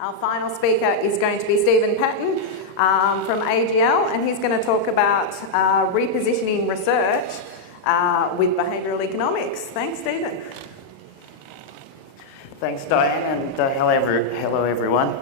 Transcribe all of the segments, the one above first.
Our final speaker is going to be Stephen Patton from AGL, and he's going to talk about repositioning research with behavioural economics. Thanks, Stephen. Thanks, Diane, and hello everyone.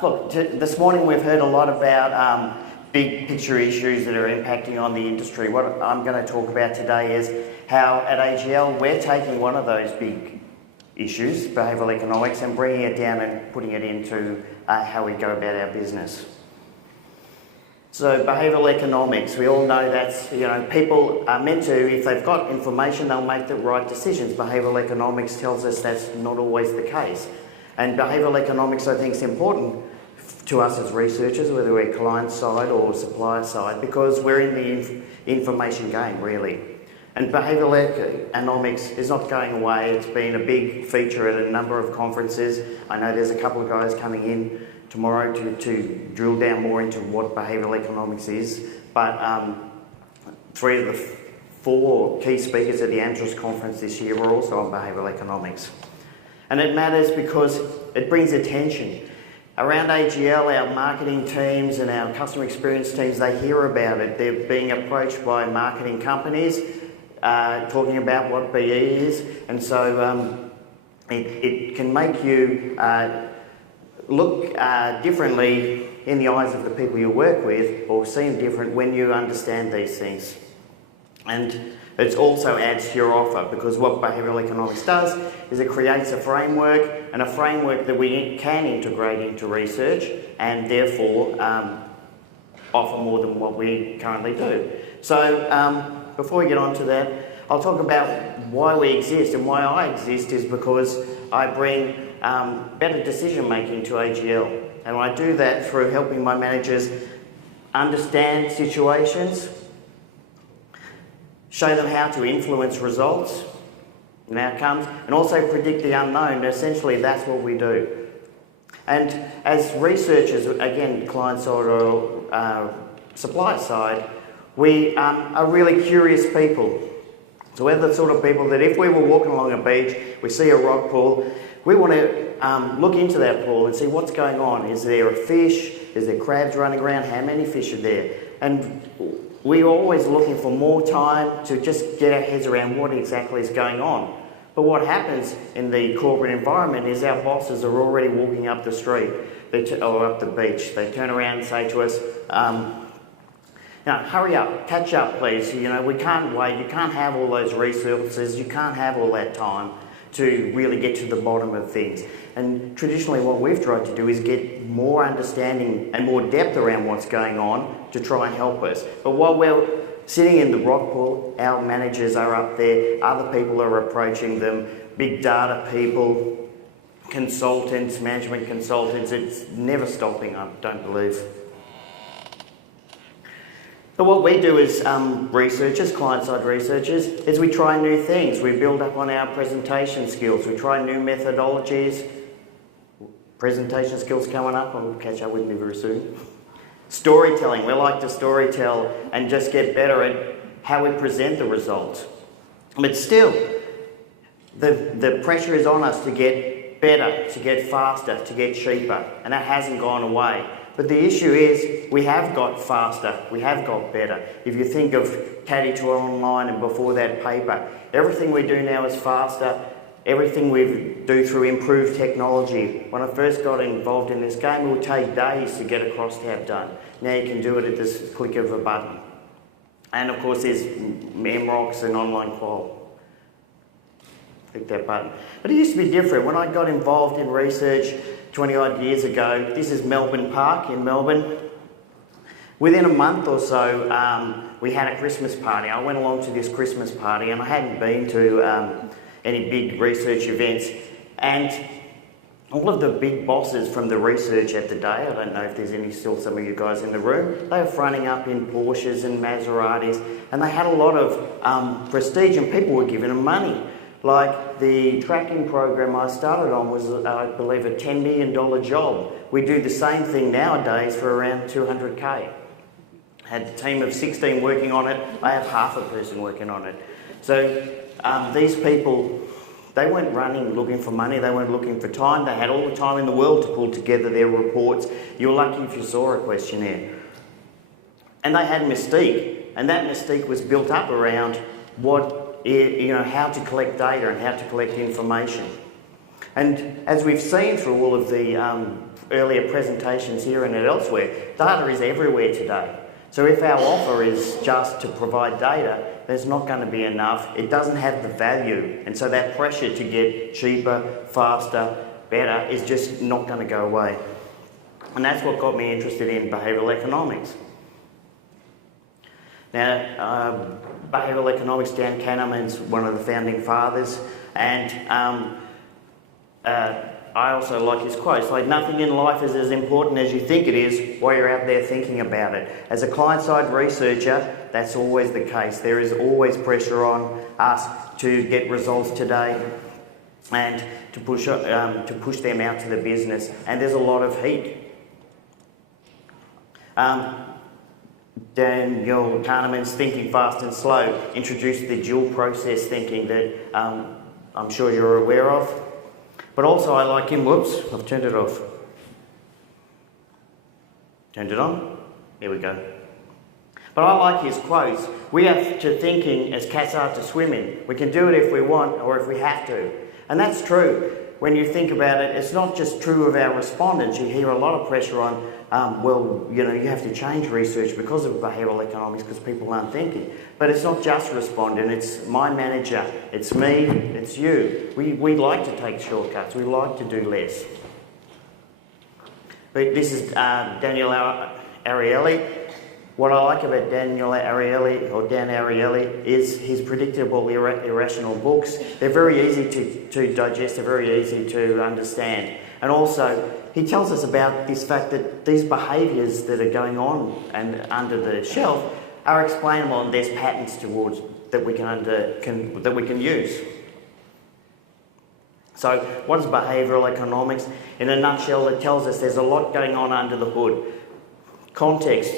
Look, this morning we've heard a lot about big picture issues that are impacting on the industry. What I'm going to talk about today is how at AGL we're taking one of those big issues, behavioural economics, and bringing it down and putting it into how we go about our business. So behavioural economics, we all know that's, people are meant to, if they've got information, they'll make the right decisions. Behavioural economics tells us that's not always the case. And behavioural economics, I think, is important to us as researchers, whether we're client side or supplier side, because we're in the information game, really. And behavioural economics is not going away. It's been a big feature at a number of conferences. I know there's a couple of guys coming in tomorrow to drill down more into what behavioural economics is. But 3 of the 4 key speakers at the Andrews conference this year were also on behavioural economics. And it matters because it brings attention. Around AGL, our marketing teams and our customer experience teams, they hear about it. They're being approached by marketing companies talking about what BE is, and so it can make you look differently in the eyes of the people you work with, or seem different when you understand these things. And it also adds to your offer, because what behavioural economics does is it creates a framework, and a framework that we can integrate into research and therefore offer more than what we currently do. So before we get on to that, I'll talk about why we exist, and why I exist is because I bring better decision making to AGL, and I do that through helping my managers understand situations, show them how to influence results and outcomes, and also predict the unknown. Essentially, that's what we do. And as researchers, again, client side or supply side, we are really curious people. So we're the sort of people that if we were walking along a beach, we see a rock pool, we want to look into that pool and see what's going on. Is there a fish? Is there crabs running around? How many fish are there? And we're always looking for more time to just get our heads around what exactly is going on. But what happens in the corporate environment is our bosses are already walking up the street or up the beach. They turn around and say to us, now, hurry up, catch up please, we can't wait, you can't have all those resources, you can't have all that time to really get to the bottom of things. And traditionally what we've tried to do is get more understanding and more depth around what's going on to try and help us. But while we're sitting in the rock pool, our managers are up there, other people are approaching them, big data people, consultants, management consultants, it's never stopping, I don't believe. But what we do as researchers, client-side researchers, is we try new things. We build up on our presentation skills. We try new methodologies. Presentation skills coming up. I'll catch up with me very soon. Storytelling. We like to storytell and just get better at how we present the results. But still, the pressure is on us to get better, to get faster, to get cheaper. And that hasn't gone away. But the issue is, we have got faster, we have got better. If you think of Caddy to Online and before that paper, everything we do now is faster, everything we do through improved technology. When I first got involved in this game, it would take days to get a crosstab done. Now you can do it at this click of a button. And of course there's MROCs and online qual. Click that button. But it used to be different. When I got involved in research 20 odd years ago, this is Melbourne Park in Melbourne. Within a month or so, we had a Christmas party. I went along to this Christmas party, and I hadn't been to any big research events. And all of the big bosses from the research at the day, I don't know if there's still some of you guys in the room, they were fronting up in Porsches and Maseratis, and they had a lot of prestige, and people were giving them money. Like the tracking program I started on was, I believe, a $10 million job. We do the same thing nowadays for around 200K. Had a team of 16 working on it. I have half a person working on it. So these people, They weren't running looking for money, they weren't looking for time, they had all the time in the world to pull together their reports. You were lucky if you saw a questionnaire. And they had mystique, and that mystique was built up around how to collect data and how to collect information. And as we've seen through all of the earlier presentations here and elsewhere, data is everywhere today. So if our offer is just to provide data, there's not going to be enough. It doesn't have the value. And so that pressure to get cheaper, faster, better is just not going to go away. And that's what got me interested in behavioural economics. Now, behavioural economics, Dan Kahneman's one of the founding fathers, and I also like his quotes, like, nothing in life is as important as you think it is while you're out there thinking about it. As a client-side researcher, that's always the case. There is always pressure on us to get results today and to push them out to the business, and there's a lot of heat. Daniel Kahneman's Thinking Fast and Slow introduced the dual process thinking that I'm sure you're aware of. But also I like him, whoops, I've turned it off. Turned it on? There we go. But I like his quotes. We have to thinking as cats are to swimming. We can do it if we want or if we have to. And that's true. When you think about it, it's not just true of our respondents. You hear a lot of pressure on, you have to change research because of behavioural economics because people aren't thinking. But it's not just respondent, it's my manager, it's me, it's you. We like to take shortcuts, we like to do less. But this is Daniel Ariely. What I like about Dan Ariely is his predictable, irrational books. They're very easy to digest, they're very easy to understand. And also, he tells us about this fact that these behaviours that are going on and under the shelf are explainable, and there's patterns towards that we can use. So, what is behavioural economics? In a nutshell, it tells us there's a lot going on under the hood. Context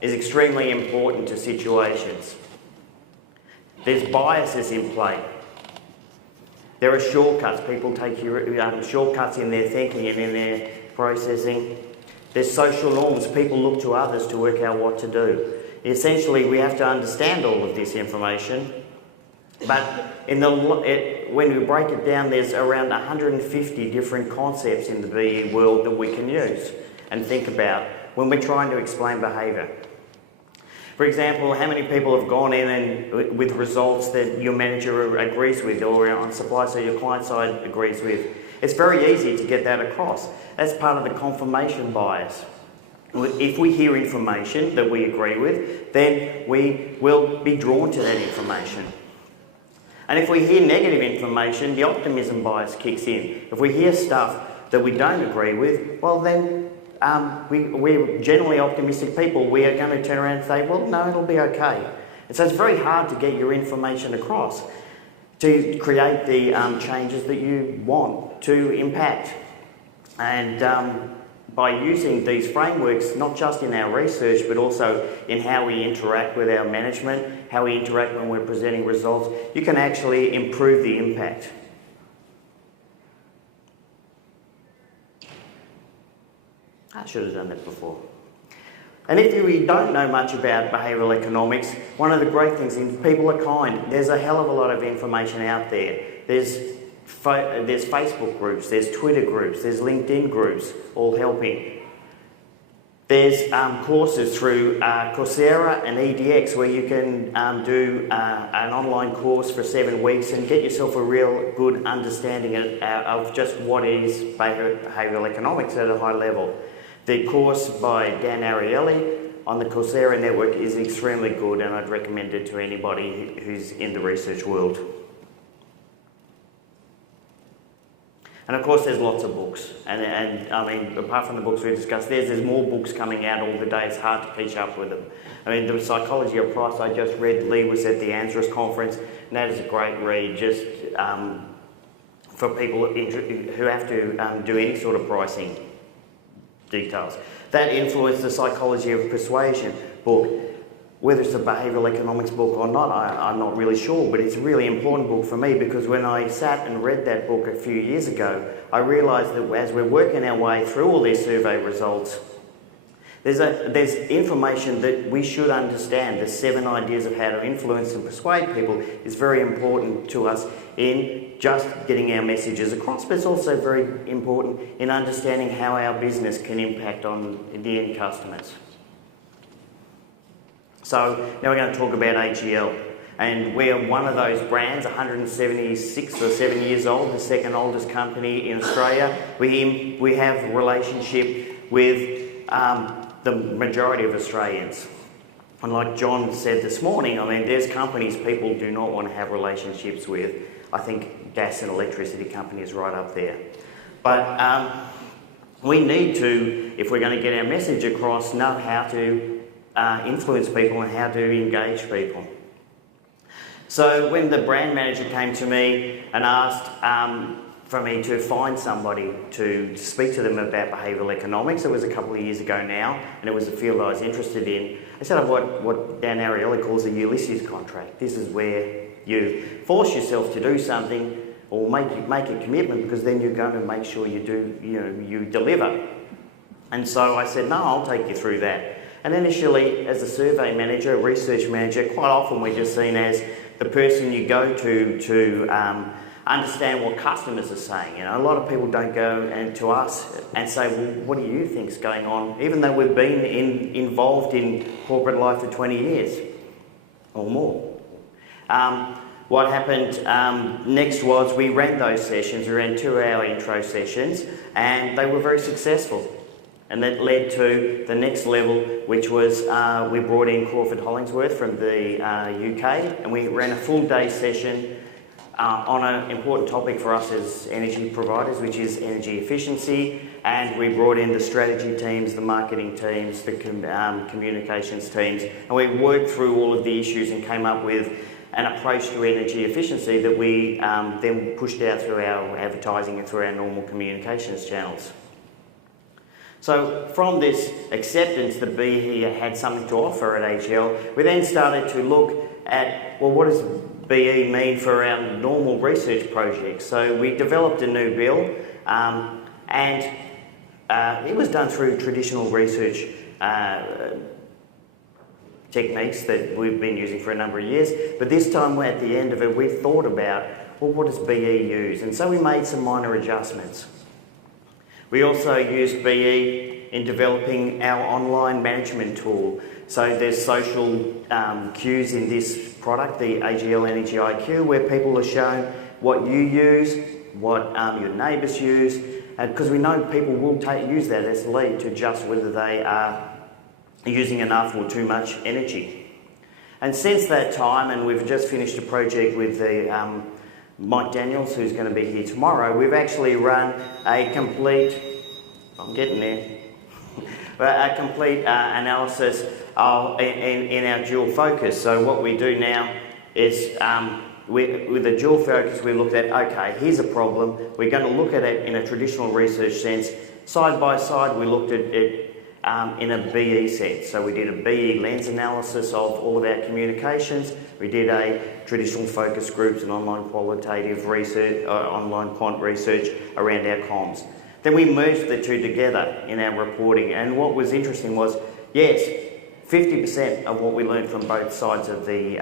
is extremely important to situations. There's biases in play. There are shortcuts. People take shortcuts in their thinking and in their processing. There's social norms. People look to others to work out what to do. Essentially, we have to understand all of this information. But when we break it down, there's around 150 different concepts in the BE world that we can use and think about when we're trying to explain behaviour. For example, how many people have gone in and with results that your manager agrees with or on supply side your client side agrees with? It's very easy to get that across. That's part of the confirmation bias. If we hear information that we agree with, then we will be drawn to that information. And if we hear negative information, the optimism bias kicks in. If we hear stuff that we don't agree with, well then we're generally optimistic people. We are going to turn around and say, well, no, it'll be okay. And so it's very hard to get your information across to create the changes that you want to impact. And by using these frameworks, not just in our research, but also in how we interact with our management, how we interact when we're presenting results, you can actually improve the impact. I should have done that before. And if you don't know much about behavioural economics, one of the great things is people are kind. There's a hell of a lot of information out there. There's Facebook groups, there's Twitter groups, there's LinkedIn groups, all helping. There's courses through Coursera and IIeX where you can do an online course for 7 weeks and get yourself a real good understanding of just what is behavioural economics at a high level. The course by Dan Ariely on the Coursera network is extremely good, and I'd recommend it to anybody who's in the research world. And of course there's lots of books, and I mean, apart from the books we discussed, there's more books coming out all the day. It's hard to catch up with them. I mean, the Psychology of Price I just read, Lee was at the ANZRIS conference, and that is a great read just for people who have to do any sort of pricing details. That influenced the Psychology of Persuasion book. whether it's a behavioural economics book or not, I'm not really sure, but it's a really important book for me because when I sat and read that book a few years ago, I realised that as we're working our way through all these survey results, there's information that we should understand. The 7 ideas of how to influence and persuade people is very important to us in just getting our messages across, but it's also very important in understanding how our business can impact on the end customers. So now we're going to talk about IIeX, and we're one of those brands, 176 or 7 years old, the second oldest company in Australia. We have a relationship with the majority of Australians. And like John said this morning, I mean, there's companies people do not want to have relationships with. I think gas and electricity companies right up there. But we need to, if we're going to get our message across, know how to influence people and how to engage people. So when the brand manager came to me and asked for me to find somebody to speak to them about behavioural economics, it was a couple of years ago now, and it was a field I was interested in. I set up what Dan Ariely calls a Ulysses contract. This is where you force yourself to do something or make a commitment, because then you're going to make sure you do, you deliver. And so I said, no, I'll take you through that. And initially, as a survey manager, a research manager, quite often we're just seen as the person you go to understand what customers are saying. A lot of people don't go to us and say, well, what do you think's going on? Even though we've been involved in corporate life for 20 years or more. What happened next was we ran those sessions. We ran 2-hour intro sessions, and they were very successful. And that led to the next level, which was we brought in Crawford Hollingsworth from the UK, and we ran a full day session on an important topic for us as energy providers, which is energy efficiency. And we brought in the strategy teams, the marketing teams, the communications teams, and we worked through all of the issues and came up with an approach to energy efficiency that we then pushed out through our advertising and through our normal communications channels. So from this acceptance that Be Here had something to offer at IIeX, we then started to look at, well, what does BE mean for our normal research projects? So we developed a new bill, and it was done through traditional research techniques that we've been using for a number of years. But this time, at the end of it, we thought about, well, what does BE use? And so we made some minor adjustments. We also used BE in developing our online management tool. So there's social cues in this product, the IIeX Energy IQ, where people are shown what you use, what your neighbours use, because we know people will use that as a lead to adjust whether they are using enough or too much energy. And since that time, and we've just finished a project with the Mike Daniels, who's going to be here tomorrow, we've actually run a complete, I'm getting there, a complete analysis in our dual focus. So what we do now is, with the dual focus, we looked at, okay, here's a problem, we're going to look at it in a traditional research sense. Side by side, we looked at it in a BE sense. So we did a BE lens analysis of all of our communications. We did a traditional focus groups and online qualitative research, online quant research around our comms. Then we merged the two together in our reporting. And what was interesting was, yes, 50% of what we learned from both sides of the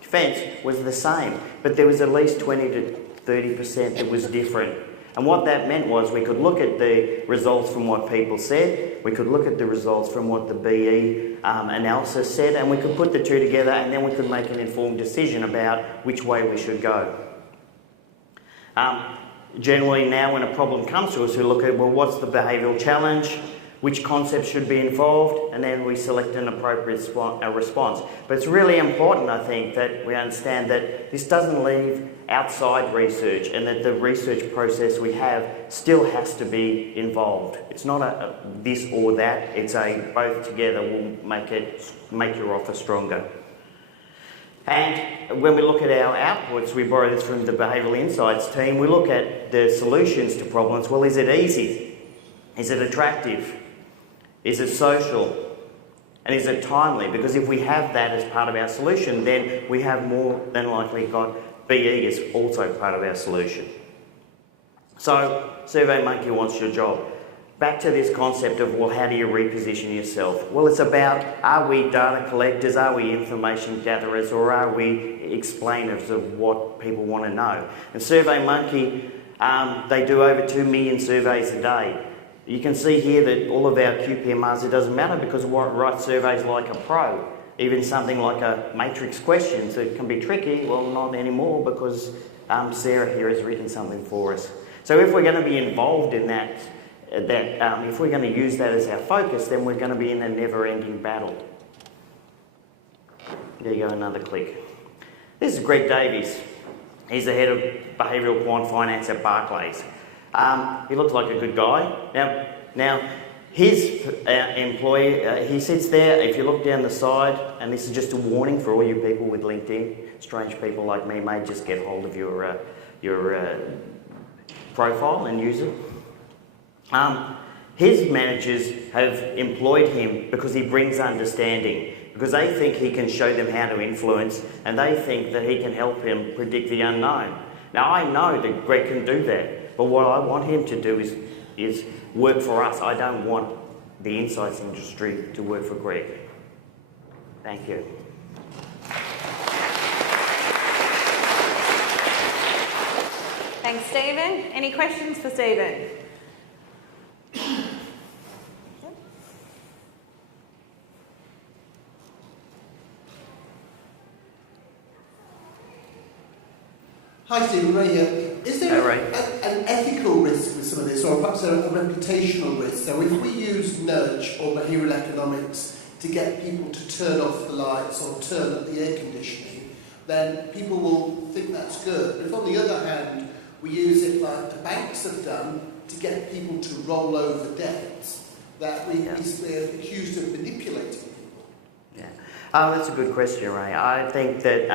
fence was the same, but there was at least 20 to 30% that was different. And what that meant was we could look at the results from what people said, we could look at the results from what the BE analysis said, and we could put the two together, and then we could make an informed decision about which way we should go. Generally now when a problem comes to us, we look at, well, what's the behavioural challenge, which concepts should be involved, and then we select an appropriate response. But it's really important, I think, that we understand that this doesn't leave outside research, and that the research process we have still has to be involved. It's not a this or that, it's a both together will make your offer stronger. And when we look at our outputs, we borrow this from the Behavioural Insights team, we look at the solutions to problems. Well, is it easy? Is it attractive? Is it social? And is it timely? Because if we have that as part of our solution, then we have more than likely got BE as also part of our solution. So, SurveyMonkey wants your job. Back to this concept of, well, how do you reposition yourself? Well, it's about, are we data collectors, are we information gatherers, or are we explainers of what people want to know? And SurveyMonkey, they do over 2 million surveys a day. You can see here that all of our QPMRs, it doesn't matter because we write surveys like a pro. Even something like a matrix questions that can be tricky, well, not anymore because Sarah here has written something for us. So if we're going to be involved in that, if we're going to use that as our focus, then we're going to be in a never-ending battle. There you go, another click. This is Greg Davies. He's the head of Behavioural Quant Finance at Barclays. He looks like a good guy. Now his employee, he sits there. If you look down the side, and this is just a warning for all you people with LinkedIn, strange people like me may just get hold of your profile and use it. His managers have employed him because he brings understanding, because they think he can show them how to influence, and they think that he can help them predict the unknown. Now, I know that Greg can do that, but what I want him to do is work for us. I don't want the insights industry to work for Greg. Thank you. Thanks, Stephen. Any questions for Stephen? Hi Stephen, Ray here. Is there an ethical risk with some of this, or perhaps a reputational risk? So if we use nudge or behavioural economics to get people to turn off the lights or turn up the air conditioning, then people will think that's good. But if on the other hand, we use it like the banks have done to get people to roll over debts, that we're accused of manipulating people. That's a good question, Ray. I think that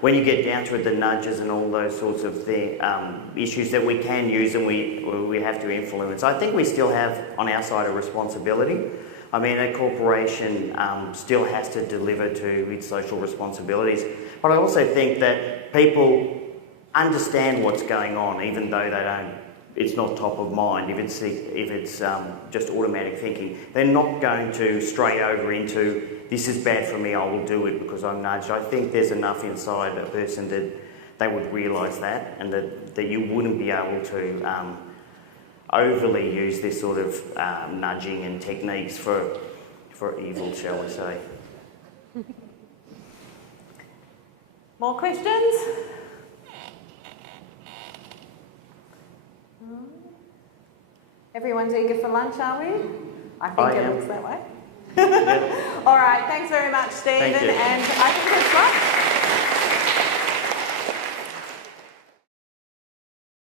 when you get down to it, the nudges and all those sorts of issues that we can use and we have to influence, I think we still have on our side a responsibility. I mean, a corporation still has to deliver to its social responsibilities. But I also think that people understand what's going on, even though they don't. It's not top of mind. If it's just automatic thinking, they're not going to stray over into this is bad for me. I will do it because I'm nudged. I think there's enough inside a person that they would realise that, and that you wouldn't be able to overly use this sort of nudging and techniques for evil, shall we say. More questions? Everyone's eager for lunch, are we? I think it looks that way. All right, thanks very much, Stephen, and I think it's fun.